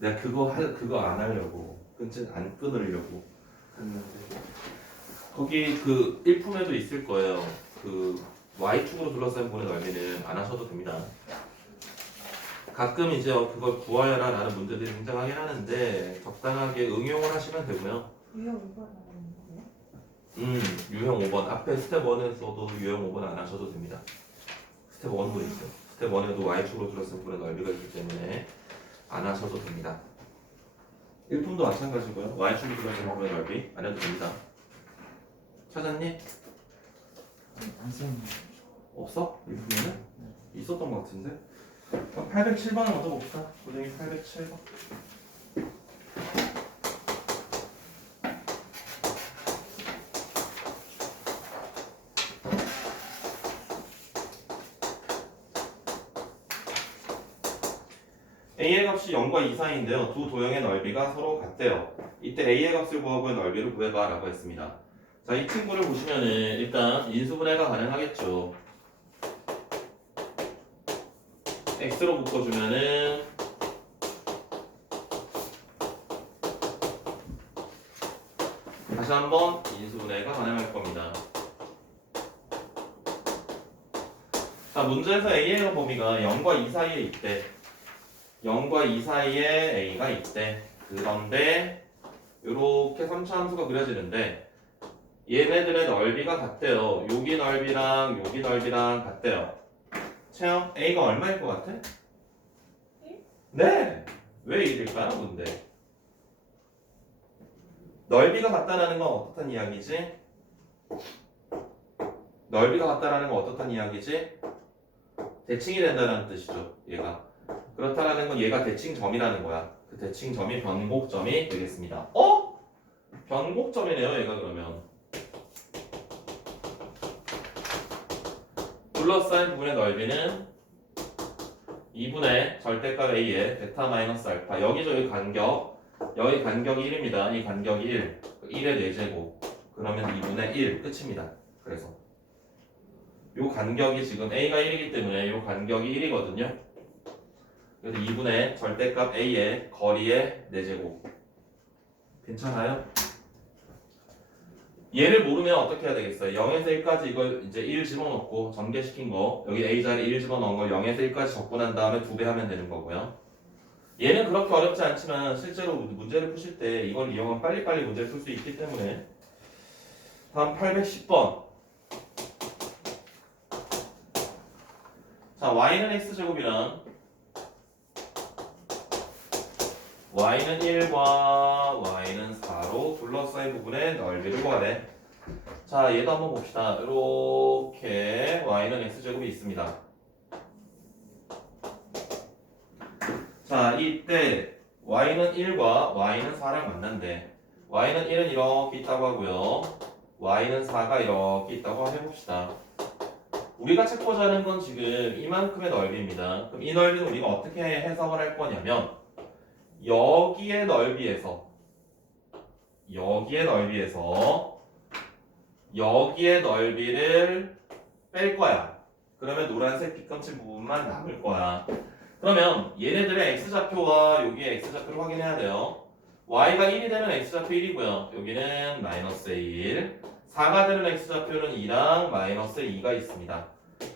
내가 그거 안 하려고 안 끊으려고 했는데 거기 그 일품에도 있을 거예요. 그 Y축으로 둘러싼 부분의 넓이는 안 하셔도 됩니다. 가끔 이제 그걸 구하여라 라는 문제들이 등장하긴 하는데 적당하게 응용을 하시면 되고요. 유형 5번 하는 거예요? 유형 5번 앞에 스텝 1에서도 유형 5번 안 하셔도 됩니다. 스텝 1도 있어요. 스텝 1에도 Y축으로 둘러싼 부분의 넓이가 있기 때문에 안 하셔도 됩니다. 일품도 마찬가지고요. Y축으로 둘러싼 부분의 넓이 안 해도 됩니다. 찾았니? 안 썼는데. 없어? 일품에는? 있었던 것 같은데? 그럼 807번을 먼저 봅시다. 고정이 807번. A의 값이 0과 2 사이인데요. 두 도형의 넓이가 서로 같대요. 이때 A의 값을 구하고 넓이를 구해봐 라고 했습니다. 자, 이 친구를 보시면은 일단 인수분해가 가능하겠죠. X로 묶어주면은 다시 한번 인수분해가 가능할 겁니다. 자, 문제에서 A의 범위가 0과 2 사이에 있대. 0과 2 사이에 A가 있대. 그런데 이렇게 3차 함수가 그려지는데 얘네들의 넓이가 같대요. 여기 넓이랑 여기 넓이랑 같대요. 채영, A가 얼마일 것 같아? 1? 네! 왜 1일까요? 근데 넓이가 같다라는 건 어떻단 이야기지? 넓이가 같다라는 건 어떻단 이야기지? 대칭이 된다는 뜻이죠. 얘가 그렇다라는 건 얘가 대칭점이라는 거야. 그 대칭점이 변곡점이 되겠습니다. 변곡점이네요. 얘가 그러면 둘러싸인 부분의 넓이는 2분의 절대값 A의 베타 마이너스 알파. 여기죠. 여기 간격이 1입니다. 이 간격이 1의 4제곱. 그러면 2분의 1 끝입니다. 그래서 요 간격이 지금 A가 1이기 때문에 요 간격이 1이거든요. 그래서 2분의 절대값 A의 거리의 4제곱. 괜찮아요? 얘를 모르면 어떻게 해야 되겠어요? 0에서 1까지 이걸 이제 1 집어넣고 전개시킨 거 여기 A 자리에 1 집어넣은 걸 0에서 1까지 적분한 다음에 2배 하면 되는 거고요. 얘는 그렇게 어렵지 않지만 실제로 문제를 푸실 때 이걸 이용하면 빨리빨리 문제를 풀 수 있기 때문에 다음 810번. 자, y는 x제곱이랑 y는 1과 y는 4로 둘러싸인 부분의 넓이를 구하래. 자, 얘도 한번 봅시다. 이렇게 y는 x제곱이 있습니다. 자, 이때 y는 1과 y는 4랑 만난대. y는 1은 이렇게 있다고 하고요. y는 4가 이렇게 있다고 해봅시다. 우리가 찾고자 하는 건 지금 이만큼의 넓이입니다. 그럼 이 넓이는 우리가 어떻게 해석을 할 거냐면 여기의 넓이에서 여기의 넓이를 뺄 거야. 그러면 노란색 빗감칠 부분만 남을 거야. 그러면 얘네들의 x좌표와 여기의 x좌표를 확인해야 돼요. y가 1이 되면 x좌표 1이고요. 여기는 마이너스 1. 4가 되는 x좌표는 2랑 마이너스 2가 있습니다.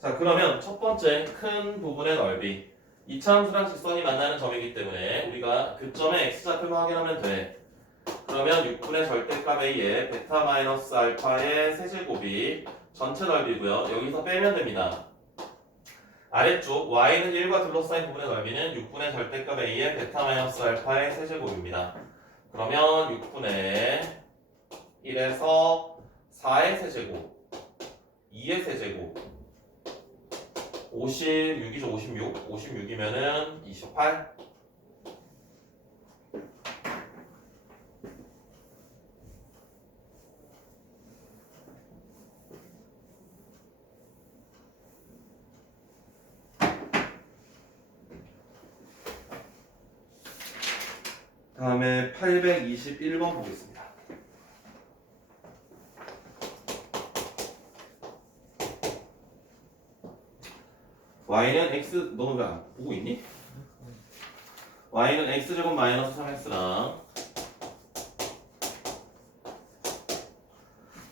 자, 그러면 첫 번째 큰 부분의 넓이 2차 함수랑 직선이 만나는 점이기 때문에 우리가 그 점의 x좌표만 확인하면 돼. 그러면 6분의 절대값 A의 베타 마이너스 알파의 세제곱이 전체 넓이고요. 여기서 빼면 됩니다. 아래쪽 y는 1과 둘러싸인 부분의 넓이는 6분의 절대값 A의 베타 마이너스 알파의 세제곱입니다. 그러면 6분의 1에서 4의 세제곱 2의 세제곱 56이죠. 56이면은 28. 다음에 821번 보겠습니다. y는 x, 너는 왜 안 보고 있니? y는 x제곱 마이너스 3x랑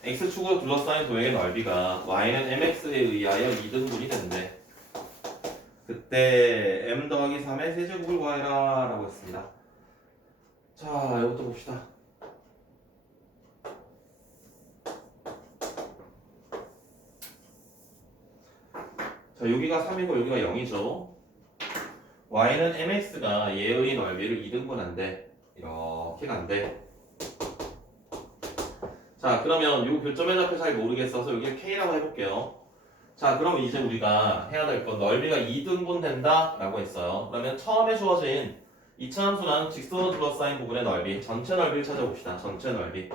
x축으로 둘러싸인 도형의 넓이가 y는 mx에 의하여 2등분이 된대. 그때 m 더하기 3의 세제곱을 구하여라 라고 했습니다. 자, 이것도 봅시다. 자, 여기가 3이고 여기가 0이죠. y는 mx가 얘의 넓이를 2등분한대. 이렇게 간대. 자, 그러면 요 교점의 좌표 잘 모르겠어서 여기를 k라고 해볼게요. 자, 그럼 이제 우리가 해야 될 건 넓이가 2등분 된다 라고 했어요. 그러면 처음에 주어진 이차함수랑 직선으로 둘러싸인 부분의 넓이, 전체 넓이를 찾아봅시다. 전체 넓이.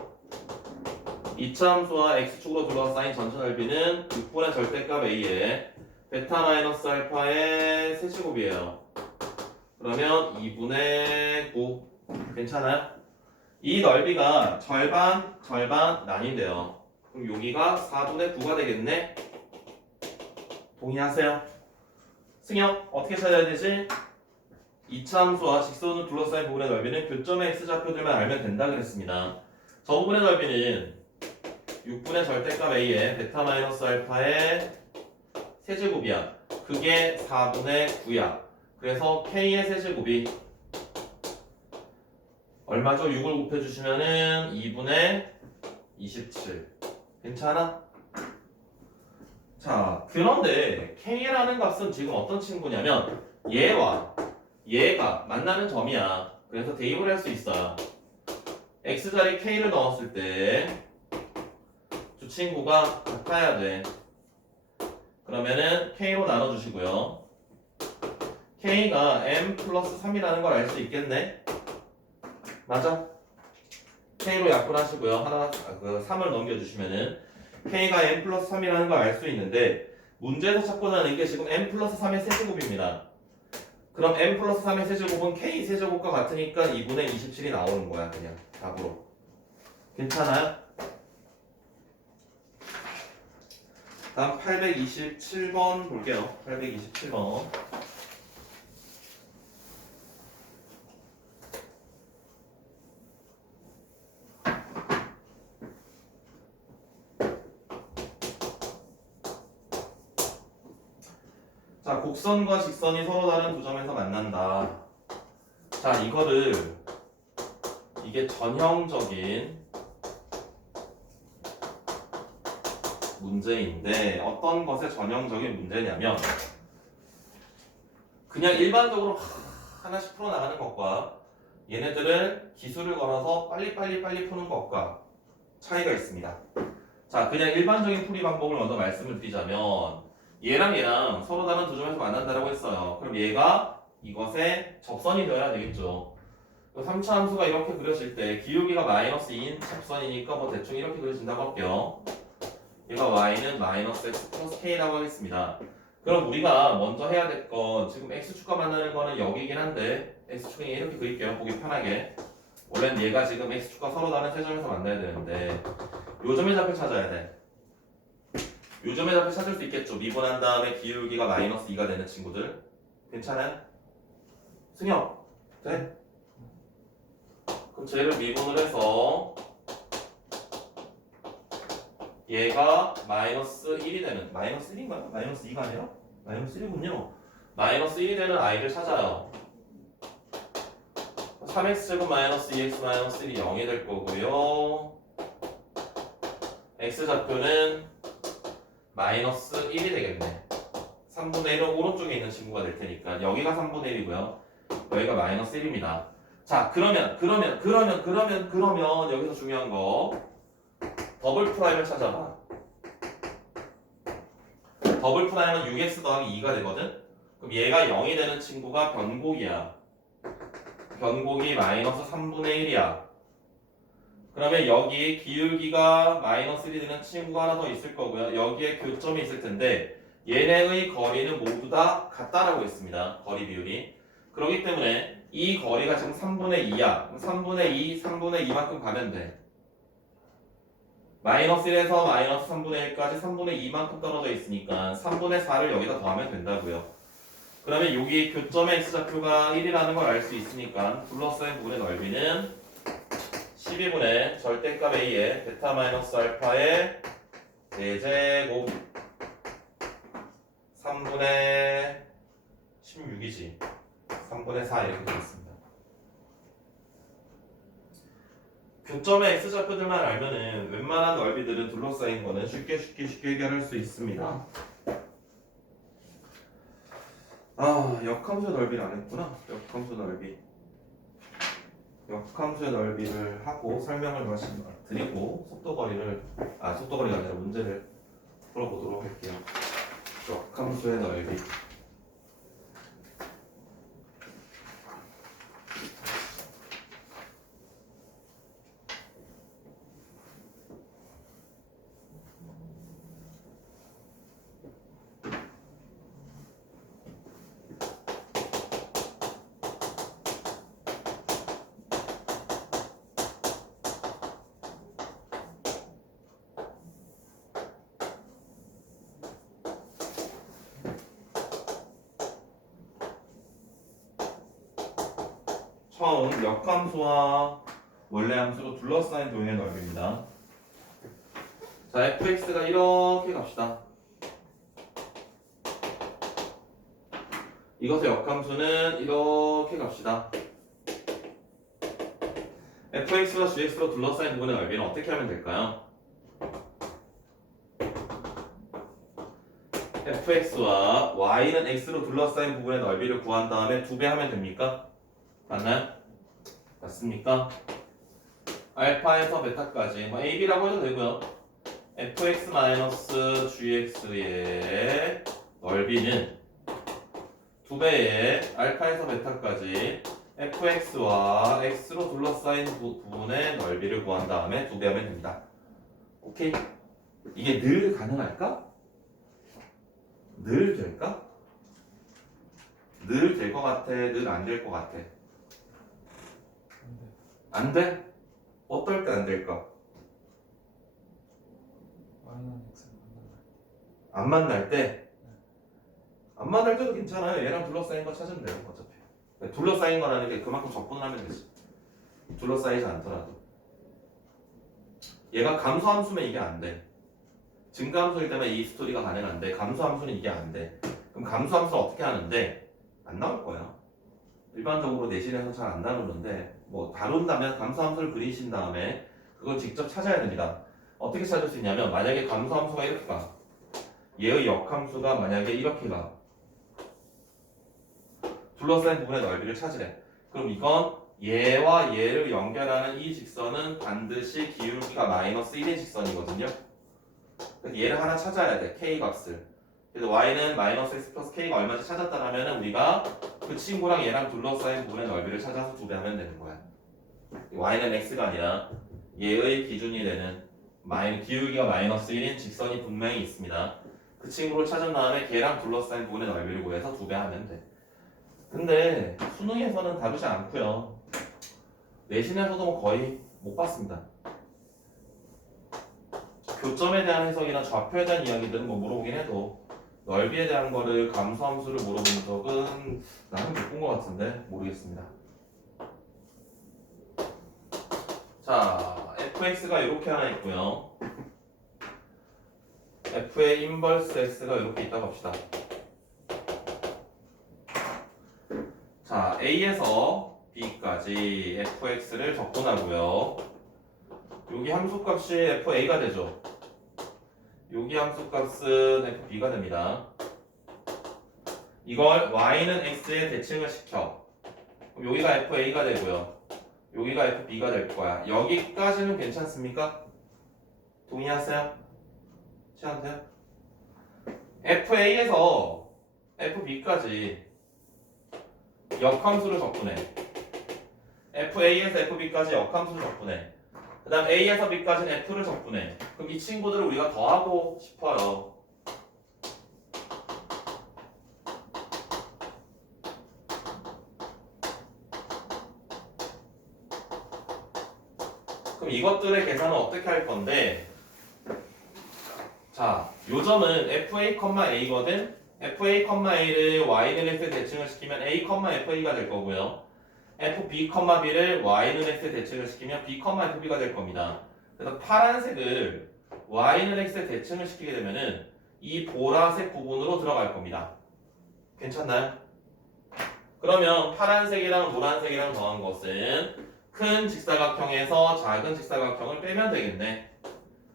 이차함수와 x축으로 둘러싸인 전체 넓이는 6분의 절대값 a에 베타 마이너스 알파의 세제곱이에요. 그러면 2분의 9. 괜찮아요? 이 넓이가 절반 나뉜대요. 그럼 여기가 4분의 9가 되겠네? 동의하세요? 승혁, 어떻게 찾아야 되지? 이차함수와 직선으로 둘러싸인 부분의 넓이는 교점의 x좌표들만 알면 된다 그랬습니다. 저 부분의 넓이는 6분의 절대값 a에 베타 마이너스 알파의 세제곱이야. 그게 4분의 9야. 그래서 k의 세제곱이 얼마죠? 6을 곱해주시면은 2분의 27. 괜찮아? 자, 그런데 k라는 값은 지금 어떤 친구냐면 얘와 얘가 만나는 점이야. 그래서 대입을 할 수 있어요. x자리 k를 넣었을 때 두 친구가 같아야 돼. 그러면은 k로 나눠주시고요. k가 m 플러스 3이라는 걸 알 수 있겠네? 맞아? k로 약분하시고요. 하나, 3을 넘겨주시면은 k가 m 플러스 3이라는 걸 알 수 있는데 문제에서 찾고 나는 게 지금 m 플러스 3의 세제곱입니다. 그럼 m 플러스 3의 세제곱은 k 세제곱과 같으니까 2분의 27이 나오는 거야. 그냥 답으로. 괜찮아요? 다음 827번 볼게요. 827번. 자, 곡선과 직선이 서로 다른 두 점에서 만난다. 자, 이게 전형적인 문제인데 어떤 것의 전형적인 문제냐면 그냥 일반적으로 하나씩 풀어나가는 것과 얘네들을 기술을 걸어서 빨리 푸는 것과 차이가 있습니다. 자, 그냥 일반적인 풀이 방법을 먼저 말씀을 드리자면 얘랑 서로 다른 두 점에서 만난다라고 했어요. 그럼 얘가 이것의 접선이 되어야 되겠죠. 3차 함수가 이렇게 그려질 때 기울기가 마이너스 2인 접선이니까 뭐 대충 이렇게 그려진다고 할게요. 얘가 y는 마이너스 x 플러스 k라고 하겠습니다. 그럼 우리가 먼저 해야 될 건 지금 x축과 만나는 거는 여기긴 한데 x축은 이렇게 그릴게요. 보기 편하게. 원래는 얘가 지금 x축과 서로 다른 세 점에서 만나야 되는데 요점의 좌표 찾아야 돼. 요점의 좌표 찾을 수 있겠죠. 미분한 다음에 기울기가 마이너스 2가 되는 친구들. 괜찮아요? 승혁, 돼? 그럼 쟤를 미분을 해서 얘가 마이너스 1이 되는, 마이너스 1인가요? 마이너스 2가 아니라? 마이너스 1이군요. 마이너스 1이 되는 i를 찾아요. 3x제곱 마이너스 2x 마이너스 1이 0이 될 거고요. x좌표는 마이너스 1이 되겠네. 3분의 1은 오른쪽에 있는 친구가 될 테니까 여기가 3분의 1이고요. 여기가 마이너스 1입니다. 자, 그러면 여기서 중요한 거 더블 프라임을 찾아봐. 더블 프라임은 6x 더하기 2가 되거든? 그럼 얘가 0이 되는 친구가 변곡이야. 변곡이 마이너스 3분의 1이야. 그러면 여기 기울기가 마이너스 1이 되는 친구가 하나 더 있을 거고요. 여기에 교점이 있을 텐데 얘네의 거리는 모두 다 같다라고 했습니다. 거리 비율이. 그렇기 때문에 이 거리가 지금 3분의 2야. 3분의 2만큼 가면 돼. 마이너스 1에서 마이너스 3분의 1까지 3분의 2만큼 떨어져 있으니까 3분의 4를 여기다 더하면 된다고요. 그러면 여기 교점의 x좌표가 1이라는 걸 알 수 있으니까 둘러싸인 부분의 넓이는 12분의 절대값 a의 베타 마이너스 알파의 4제곱 3분의 16이지 3분의 4 이렇게 되겠습니다. 교점의 x좌표들만 알면은 웬만한 넓이들은 둘러싸인 거는 쉽게 해결할 수 있습니다. 아, 역함수 넓이를 안 했구나. 역함수 넓이. 역함수의 넓이를 하고 설명을 다시 드리고 속도거리가 아니라 문제를 풀어보도록 할게요. 역함수의 넓이. 처음 역함수와 원래 함수로 둘러싸인 도형의 넓이입니다. 자, fx가 이렇게 갑시다. 이것의 역함수는 이렇게 갑시다. fx와 gx로 둘러싸인 부분의 넓이는 어떻게 하면 될까요? fx와 y는 x로 둘러싸인 부분의 넓이를 구한 다음에 2배 하면 됩니까? 맞나요? 맞습니까? 알파에서 베타까지 뭐 ab라고 해도 되고요. fx-gx의 넓이는 2배의 알파에서 베타까지 fx와 x로 둘러싸인 부분의 넓이를 구한 다음에 2배 하면 됩니다. 오케이? 이게 늘 가능할까? 늘 될까? 늘 될 것 같아? 늘 안 될 것 같아? 안 돼? 어떨 때 안 될까? y는 x를 만나면 안 만날 때? 안 만날 때도 괜찮아요. 얘랑 둘러싸인 거 찾으면 돼요. 어차피 둘러싸인 거라는 게 그만큼 접근을 하면 되지. 둘러싸이지 않더라도 얘가 감소함수면 이게 안 돼. 증가함수일 때만 이 스토리가 가능한데 감소함수는 이게 안 돼. 그럼 감소함수를 어떻게 하는데? 안 나올 거야. 일반적으로 내신에서 잘 안 다루는데 뭐 다룬다면 감소함수를 그리신 다음에 그걸 직접 찾아야 됩니다. 어떻게 찾을 수 있냐면 만약에 감소함수가 이렇게 가, 얘의 역함수가 만약에 이렇게 가, 둘러싸인 부분의 넓이를 찾으래. 그럼 이건 얘와 얘를 연결하는 이 직선은 반드시 기울기가 마이너스 1인 직선이거든요. 그래서 얘를 하나 찾아야 돼. k 값을. 그래서 y는 마이너스 x 플러스 k가 얼마인지 찾았다면 우리가 그 친구랑 얘랑 둘러싸인 부분의 넓이를 찾아서 2배 하면 되는 거야. y는 x가 아니라 얘의 기준이 되는 기울기가 마이너스 1인 직선이 분명히 있습니다. 그 친구를 찾은 다음에 걔랑 둘러싸인 부분의 넓이를 구해서 2배 하면 돼. 근데 수능에서는 다루지 않고요. 내신에서도 뭐 거의 못 봤습니다. 교점에 대한 해석이나 좌표에 대한 이야기들은 뭐 물어보긴 해도 넓이에 대한 거를 감소함수를 물어본 적은 나는 못 본 것 같은데 모르겠습니다. 자, fx가 이렇게 하나 있고요. f의 인버스 x가 이렇게 있다고 합시다. 자, a에서 b까지 fx를 적분하고요. 여기 함수값이 fa가 되죠. 여기 함수값은 fb가 됩니다. 이걸 y는 x에 대칭을 시켜. 그럼 여기가 fa가 되고요. 여기가 fb가 될 거야. 여기까지는 괜찮습니까? 동의하세요? 치한테요? fa에서 fb까지 역함수를 적분해. fa에서 fb까지 역함수를 적분해. 그 다음 a에서 b까지는 f를 적분해. 그럼 이 친구들을 우리가 더하고 싶어요. 그럼 이것들의 계산은 어떻게 할 건데, 자, 요 점은 fa, a거든. fa,a를 y는 x에 대칭을 시키면 a, fa가 될 거고요. fb, b를 y는 x에 대칭을 시키면 b, fb가 될 겁니다. 그래서 파란색을 y는 x에 대칭을 시키게 되면은 이 보라색 부분으로 들어갈 겁니다. 괜찮나요? 그러면 파란색이랑 노란색이랑 더한 것은 큰 직사각형에서 작은 직사각형을 빼면 되겠네.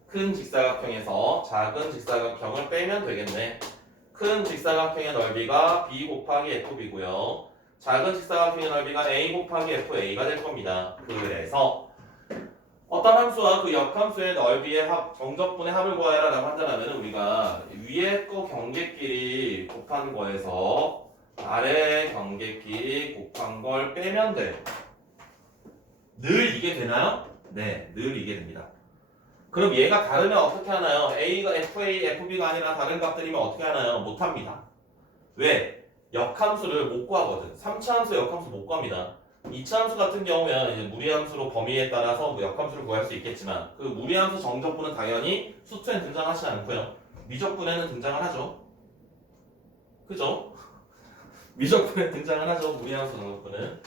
큰 직사각형에서 작은 직사각형을 빼면 되겠네. 큰 직사각형의 넓이가 b 곱하기 fb고요. 작은 직사각형의 넓이가 a 곱하기 fa가 될 겁니다. 그래서 어떤 함수와 그 역함수의 넓이의 합, 정적분의 합을 구하라 라고 한다면 우리가 위에 거 경계끼리 곱한 거에서 아래 경계끼리 곱한 걸 빼면 돼. 늘 이게 되나요? 네, 늘 이게 됩니다. 그럼 얘가 다르면 어떻게 하나요? A가 FA, FB가 아니라 다른 값들이면 어떻게 하나요? 못합니다. 왜? 역함수를 못 구하거든. 3차 함수 역함수 못 구합니다. 2차 함수 같은 경우면 이제 무리함수로 범위에 따라서 뭐 역함수를 구할 수 있겠지만 그 무리함수 정적분은 당연히 수투에 등장하지 않고요. 미적분에는 등장을 하죠. 그죠? 미적분에 등장을 하죠. 무리함수 정적분은.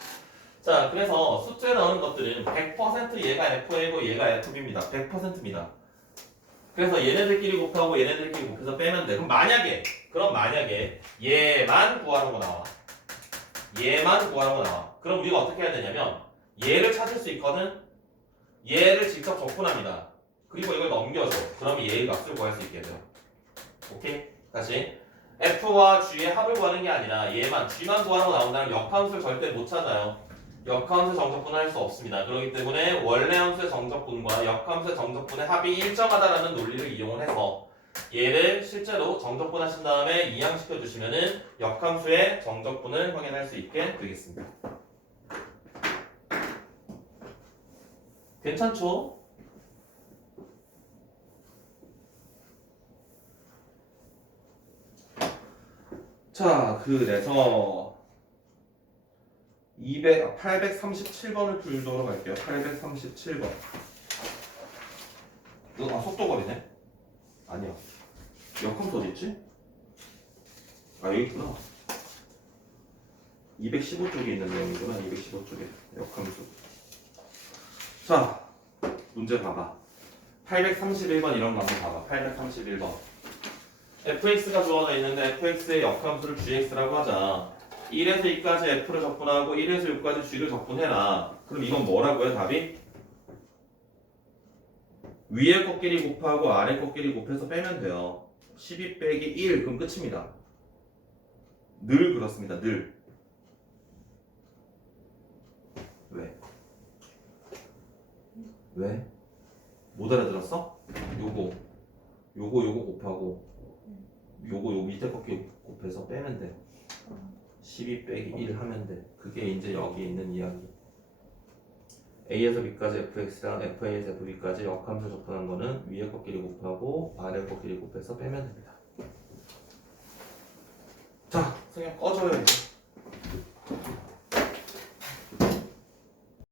자, 그래서 수투에 나오는 것들은 100% 얘가 FA고 얘가 FB입니다. 100%입니다. 그래서 얘네들끼리 곱하고 얘네들끼리 곱해서 빼면 돼. 그럼 만약에 얘만 구하는 거 나와. 얘만 구하는 거 나와. 그럼 우리가 어떻게 해야 되냐면 얘를 찾을 수 있거든. 얘를 직접 적분합니다. 그리고 이걸 넘겨줘. 그러면 얘의 값을 구할 수 있게 돼요. 오케이? 다시 F와 G의 합을 구하는 게 아니라 얘만 G만 구하는 거 나온다면 역함수를 절대 못 찾아요. 역함수 정적분을 할 수 없습니다. 그렇기 때문에 원래 함수의 정적분과 역함수의 정적분의 합이 일정하다라는 논리를 이용을 해서 얘를 실제로 정적분 하신 다음에 이항시켜 주시면은 역함수의 정적분을 확인할 수 있게 되겠습니다. 괜찮죠? 자, 그래서 837번을 풀도록 할게요. 837번. 이거 속도거리네? 아니야. 역함수 어디 있지? 아, 여기 있구나. 215쪽에 있는 내용이구나. 215쪽에 역함수. 자, 문제 봐봐. 831번 이런 거 한번 봐봐. 831번. fx가 주어져 있는데 fx의 역함수를 gx라고 하자. 1에서 2까지 f를 적분하고 1에서 6까지 g를 적분해라. 그럼 이건 뭐라고요? 답이? 위에 것끼리 곱하고 아래 것끼리 곱해서 빼면 돼요. 12 빼기 1 그럼 끝입니다. 늘 그렇습니다. 늘. 왜? 왜? 못 알아들었어? 요거 곱하고 요거 요 밑에 것끼리 곱해서 빼면 돼. 12 빼기 1 하면 돼. 그게 이제 여기 있는 이야기. A에서 B까지 fx랑 fa에서 fb까지 역함수 적분한 거는 위에 것끼리 곱하고 아래 것끼리 곱해서 빼면 됩니다. 자, 성형 꺼져요 이제.